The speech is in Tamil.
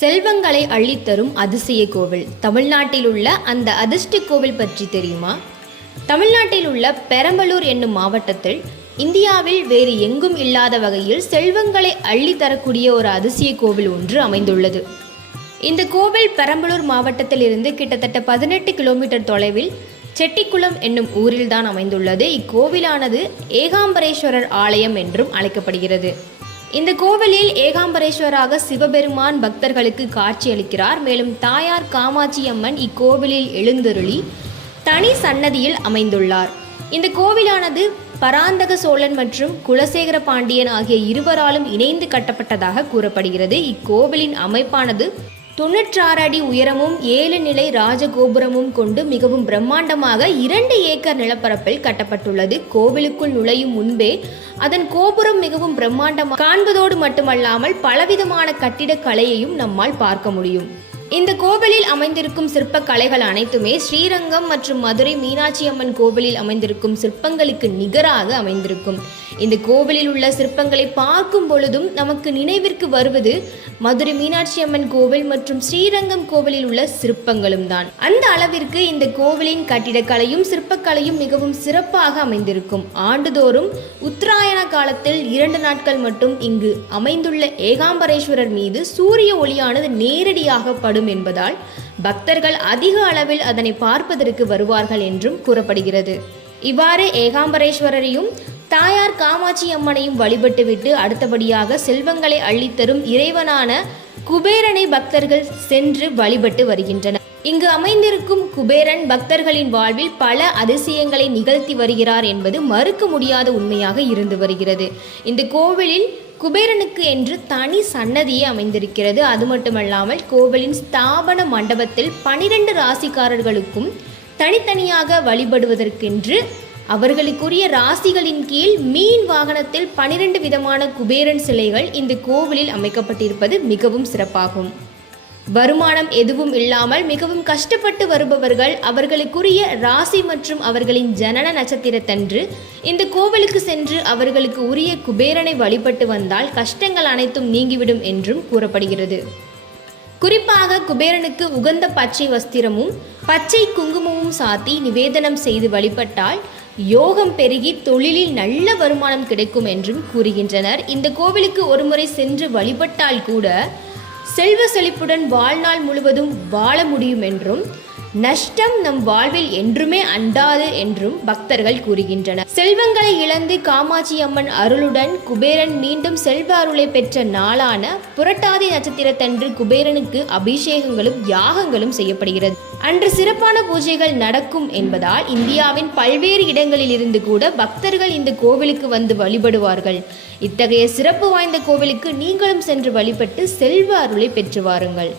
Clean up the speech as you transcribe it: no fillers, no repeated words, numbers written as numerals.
செல்வங்களை அள்ளித்தரும் அதிசய கோவில். தமிழ்நாட்டில் உள்ள அந்த அதிர்ஷ்ட கோவில் பற்றி தெரியுமா? தமிழ்நாட்டில் உள்ள பெரம்பலூர் என்னும் மாவட்டத்தில் இந்தியாவில் வேறு எங்கும் இல்லாத வகையில் செல்வங்களை அள்ளித்தரக்கூடிய ஒரு அதிசய கோவில் ஒன்று அமைந்துள்ளது. இந்த கோவில் பெரம்பலூர் மாவட்டத்தில் இருந்து கிட்டத்தட்ட 18 கிலோமீட்டர் தொலைவில் செட்டிக்குளம் என்னும் ஊரில்தான் அமைந்துள்ளது. இக்கோவிலானது ஏகாம்பரேஸ்வரர் ஆலயம் என்றும் அழைக்கப்படுகிறது. இந்த கோவிலில் ஏகாம்பரேஸ்வராக சிவபெருமான் பக்தர்களுக்கு காட்சியளிக்கிறார். மேலும் தாயார் காமாட்சி அம்மன் இக்கோவிலில் எழுந்தருளி தனி சன்னதியில் அமைந்துள்ளார். இந்த கோவிலானது பராந்தக சோழன் மற்றும் குலசேகர பாண்டியன் ஆகிய இருவராலும் இணைந்து கட்டப்பட்டதாக கூறப்படுகிறது. இக்கோவிலின் அமைப்பானது 96 அடி உயரமும் 7 நிலை ராஜகோபுரமும் கொண்டு மிகவும் பிரம்மாண்டமாக 2 ஏக்கர் நிலப்பரப்பில் கட்டப்பட்டுள்ளது. கோவிலுக்குள் நுழையும் முன்பே அதன் கோபுரம் மிகவும் பிரம்மாண்டமாக காண்பதோடு மட்டுமல்லாமல் பலவிதமான கட்டிடக் கலையையும் நம்மால் பார்க்க முடியும். இந்த கோவிலில் அமைந்திருக்கும் சிற்ப கலைகள் அனைத்துமே ஸ்ரீரங்கம் மற்றும் மதுரை மீனாட்சி அம்மன் கோவிலில் அமைந்திருக்கும் சிற்பங்களுக்கு நிகராக அமைந்திருக்கும். இந்த கோவிலில் உள்ள சிற்பங்களை பார்க்கும் பொழுதும் நமக்கு நினைவிற்கு வருவது மதுரை மீனாட்சி அம்மன் கோவில் மற்றும் ஸ்ரீரங்கம் கோவிலில் உள்ள சிற்பங்களும் தான். அந்த அளவிற்கு இந்த கோவிலின் கட்டிடக்கலையும் சிற்பக்கலையும் மிகவும் சிறப்பாக அமைந்திருக்கும். ஆண்டுதோறும் உத்தராயண காலத்தில் 2 நாட்கள் மட்டும் இங்கு அமைந்துள்ள ஏகாம்பரேஸ்வரர் மீது சூரிய ஒளியானது நேரடியாக படும் என்பதால் பக்தர்கள் அதிக அளவில் அதனை பார்ப்பதற்கு வருவார்கள் என்றும் கூறப்படுகிறது. இவ்வாறு ஏகாம்பரேஸ்வரரையும் தாயார் காமாட்சி அம்மனையும் வழிபட்டுவிட்டு அடுத்தபடியாக செல்வங்களை அள்ளித்தரும் இறைவனான குபேரனை பக்தர்கள் சென்று வழிபட்டு வருகின்றனர். இங்கு அமைந்திருக்கும் குபேரன் பக்தர்களின் வாழ்வில் பல அதிசயங்களை நிகழ்த்தி வருகிறார் என்பது மறுக்க முடியாத உண்மையாக இருந்து வருகிறது. இந்த கோவிலில் குபேரனுக்கு என்று தனி சன்னதியே அமைந்திருக்கிறது. அது மட்டுமல்லாமல் கோவிலின் ஸ்தாபன மண்டபத்தில் 12 ராசிக்காரர்களுக்கும் தனித்தனியாக வழிபடுவதற்கென்று அவர்களுக்குரிய ராசிகளின் கீழ் மீன் வாகனத்தில் 12 விதமான குபேரன் சிலைகள் இந்த கோவிலில் அமைக்கப்பட்டிருப்பது மிகவும் சிறப்பாகும். வருமானம் எதுவும் இல்லாமல் மிகவும் கஷ்டப்பட்டு வருபவர்கள் அவர்களுக்குரிய ராசி மற்றும் அவர்களின் ஜனன நட்சத்திரத்தன்று இந்த கோவிலுக்கு சென்று அவர்களுக்கு உரிய குபேரனை வழிபட்டு வந்தால் கஷ்டங்கள் அனைத்தும் நீங்கிவிடும் என்றும் கூறப்படுகிறது. குறிப்பாக குபேரனுக்கு உகந்த பச்சை வஸ்திரமும் பச்சை குங்குமமும் சாத்தி நிவேதனம் செய்து வழிபட்டால் யோகம் பெருகி தொழிலில் நல்ல வருமானம் கிடைக்கும் என்றும் கூறுகின்றனர். இந்த கோவிலுக்கு ஒருமுறை சென்று வழிபட்டால் கூட செல்வ செழிப்புடன் வாழ்நாள் முழுவதும் வாழ முடியும் என்றும் நஷ்டம் நம் வாழ்வில் என்றுமே அண்டாது என்றும் பக்தர்கள் கூறுகின்றனர். செல்வங்களை இழந்து காமாட்சி அம்மன் அருளுடன் குபேரன் மீண்டும் செல்வ அருளை பெற்ற நாளான புரட்டாதி நட்சத்திரத்தன்று குபேரனுக்கு அபிஷேகங்களும் யாகங்களும் செய்யப்படுகிறது. அன்று சிறப்பான பூஜைகள் நடக்கும் என்பதால் இந்தியாவின் பல்வேறு இடங்களில் இருந்து கூட பக்தர்கள் இந்த கோவிலுக்கு வந்து வழிபடுவார்கள். இத்தகைய சிறப்பு வாய்ந்த கோவிலுக்கு நீங்களும் சென்று வழிபட்டு செல்வ அருளை பெற்று வாருங்கள்.